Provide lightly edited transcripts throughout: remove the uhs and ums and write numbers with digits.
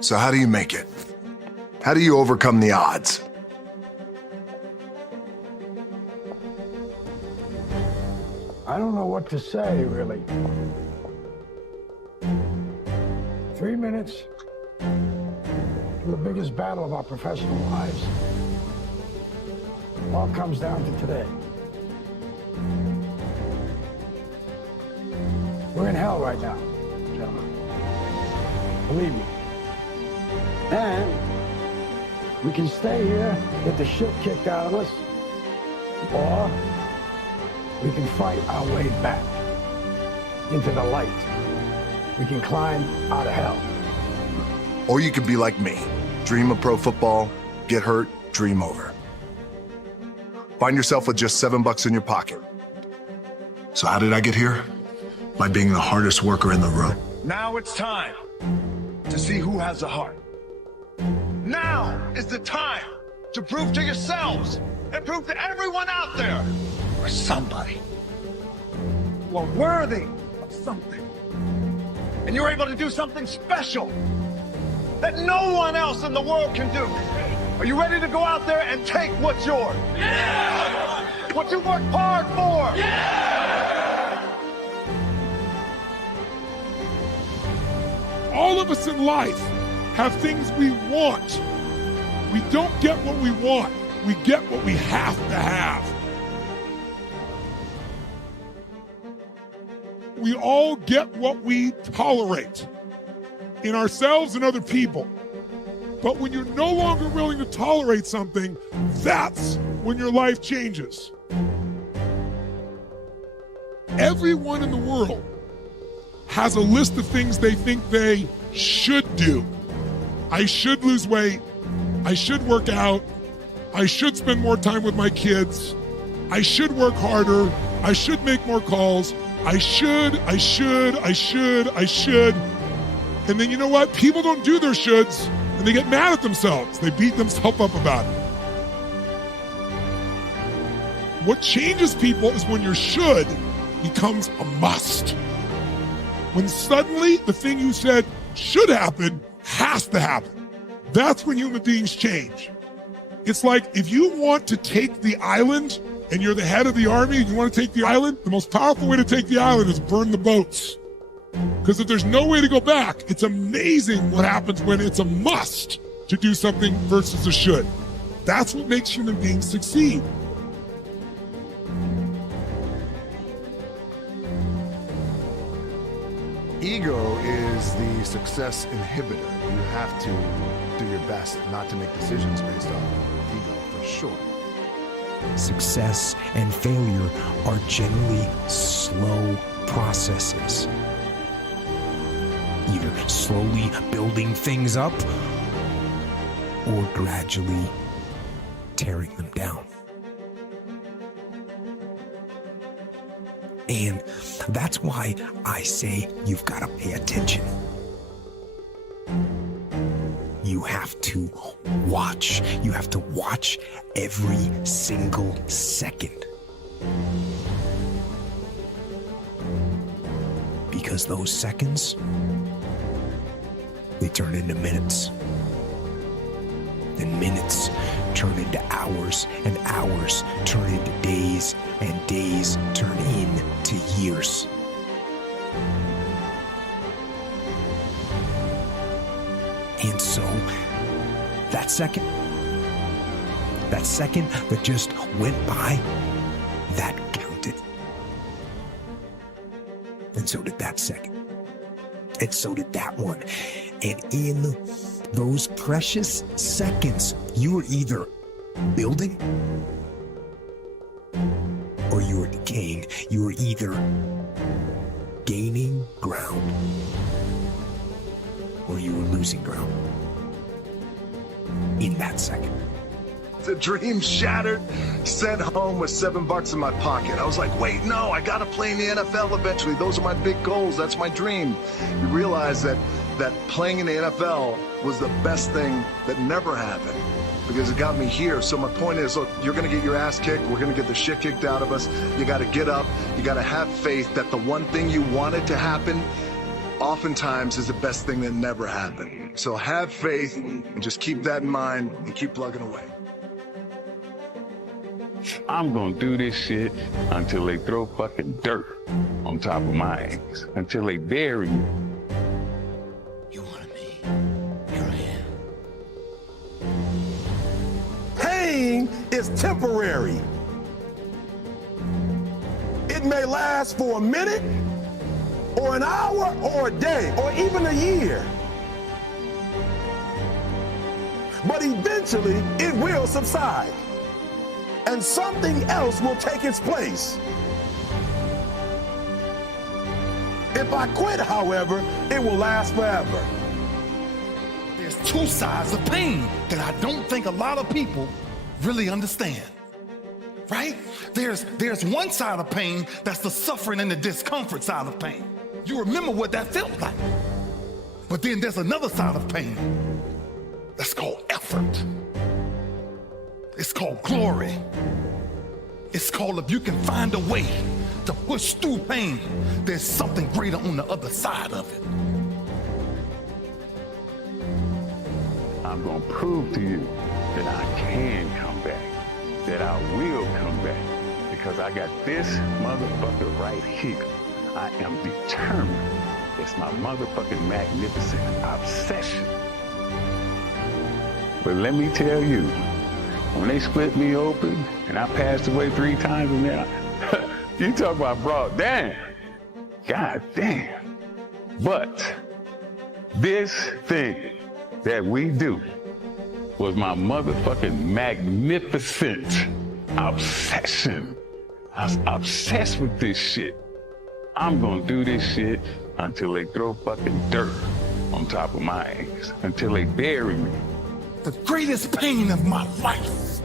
So how do you make it? How do you overcome the odds? I don't know what to say, really. 3 minutes to the biggest battle of our professional lives. All comes down to today. We're in hell right now, gentlemen. Believe me. And we can stay here, get the shit kicked out of us, or we can fight our way back into the light. We can climb out of hell. Or you could be like me. Dream of pro football, get hurt, dream over. Find yourself with just $7 in your pocket. So how did I get here? By being the hardest worker in the room. Now it's time to see who has a heart. Now is the time to prove to yourselves and prove to everyone out there we're somebody. You are worthy of something. And you're able to do something special that no one else in the world can do. Are you ready to go out there and take what's yours? Yeah! What you worked hard for? Yeah! All of us in life have things we want. We don't get what we want. We get what we have to have. We all get what we tolerate in ourselves and other people. But when you're no longer willing to tolerate something, that's when your life changes. Everyone in the world has a list of things they think they should do. I should lose weight. I should work out. I should spend more time with my kids. I should work harder. I should make more calls. I should. And then you know what? People don't do their shoulds and they get mad at themselves. They beat themselves up about it. What changes people is when your should becomes a must. When suddenly the thing you said should happen has to happen. That's when human beings change. It's like if you want to take the island and you're the head of the army and you want to take the island, the most powerful way to take the island is burn the boats. Because if there's no way to go back, it's amazing what happens when it's a must to do something versus a should. That's what makes human beings succeed. Ego is the success inhibitor. You have to do your best not to make decisions based on ego, for sure. Success and failure are generally slow processes. Either slowly building things up or gradually tearing them down. And that's why I say you've got to pay attention. You have to watch. You have to watch every single second. Because those seconds, they turn into minutes. And minutes turn into hours, and hours turn into days, and days turn into years. And so, that second that just went by, that counted. And so did that second. And so did that one. And in those precious seconds, you were either building or you were decaying. You were either gaining ground or you were losing ground in that second. The dream shattered, sent home with $7 in my pocket. I was like, wait, no, I gotta play in the NFL eventually. Those are my big goals. That's my dream. You realize that playing in the NFL was the best thing that never happened because it got me here. So my point is, look, you're gonna get your ass kicked. We're gonna get the shit kicked out of us. You gotta get up. You gotta have faith that the one thing you wanted to happen oftentimes is the best thing that never happened. So have faith and just keep that in mind and keep plugging away. I'm gonna do this shit until they throw fucking dirt on top of my ass, until they bury me. You wanted me. Here I am. Pain is temporary. It may last for a minute, or an hour, or a day, or even a year. But eventually, it will subside, and something else will take its place. If I quit, however, it will last forever. There's two sides of pain that I don't think a lot of people really understand, right? There's one side of pain that's the suffering and the discomfort side of pain. You remember what that felt like. But then there's another side of pain that's called effort. It's called glory. It's called if you can find a way to push through pain, there's something greater on the other side of it. I'm gonna prove to you that I can come back, that I will come back, because I got this motherfucker right here. I am determined. It's my motherfucking magnificent obsession. But let me tell you, when they split me open and I passed away 3 times and now, you talk about broad, damn, god damn. But this thing that we do was my motherfucking magnificent obsession. I was obsessed with this shit. I'm gonna do this shit until they throw fucking dirt on top of my ass, until they bury me. The greatest pain of my life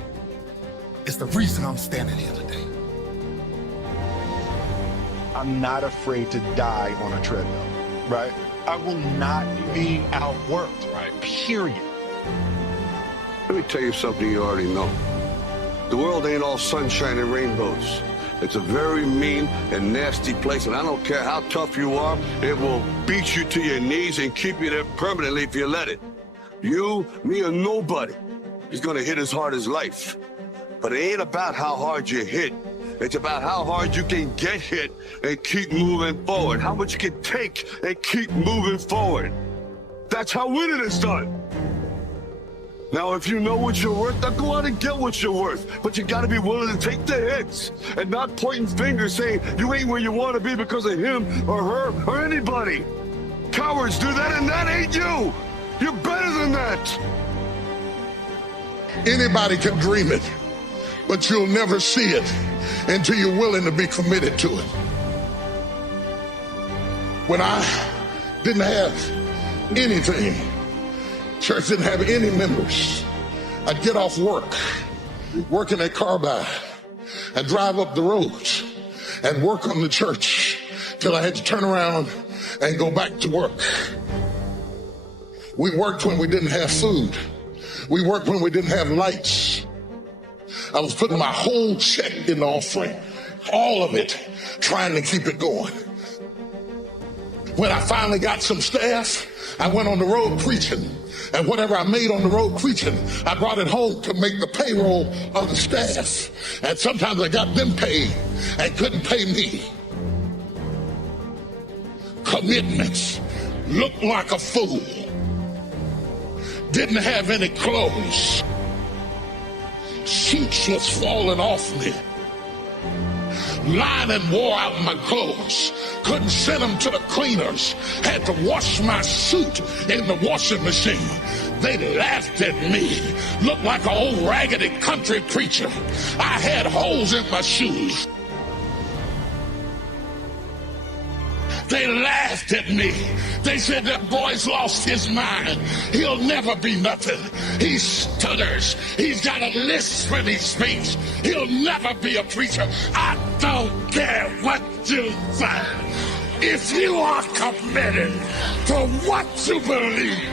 is the reason I'm standing here today. I'm not afraid to die on a treadmill, right? I will not be outworked, right? Period. Let me tell you something you already know. The world ain't all sunshine and rainbows. It's a very mean and nasty place, and I don't care how tough you are, it will beat you to your knees and keep you there permanently if you let it. You, me, or nobody is gonna hit as hard as life. But it ain't about how hard you hit. It's about how hard you can get hit and keep moving forward. How much you can take and keep moving forward. That's how winning is done. Now, if you know what you're worth, now go out and get what you're worth. But you gotta be willing to take the hits and not pointing fingers saying you ain't where you wanna be because of him or her or anybody. Cowards do that, and that ain't you. You're better than that. Anybody can dream it, but you'll never see it until you're willing to be committed to it. When I didn't have anything, church didn't have any members, I'd get off working at Carbide, and drive up the roads and work on the church till I had to turn around and go back to work. We worked when we didn't have food. We worked when we didn't have lights. I was putting my whole check in the offering, all of it, trying to keep it going. When I finally got some staff, I went on the road preaching. And whatever I made on the road preaching, I brought it home to make the payroll of the staff. And sometimes I got them paid and couldn't pay me. Commitments. Looked like a fool. Didn't have any clothes. Suits was falling off me. Lining wore out my clothes. Couldn't send them to the cleaners. Had to wash my suit in the washing machine. They laughed at me. Looked like an old raggedy country preacher. I had holes in my shoes. They laughed at me. They said that boy's lost his mind. He'll never be nothing. He stutters. He's got a lisp when he speaks. He'll never be a preacher. I don't care what you say. If you are committed to what you believe,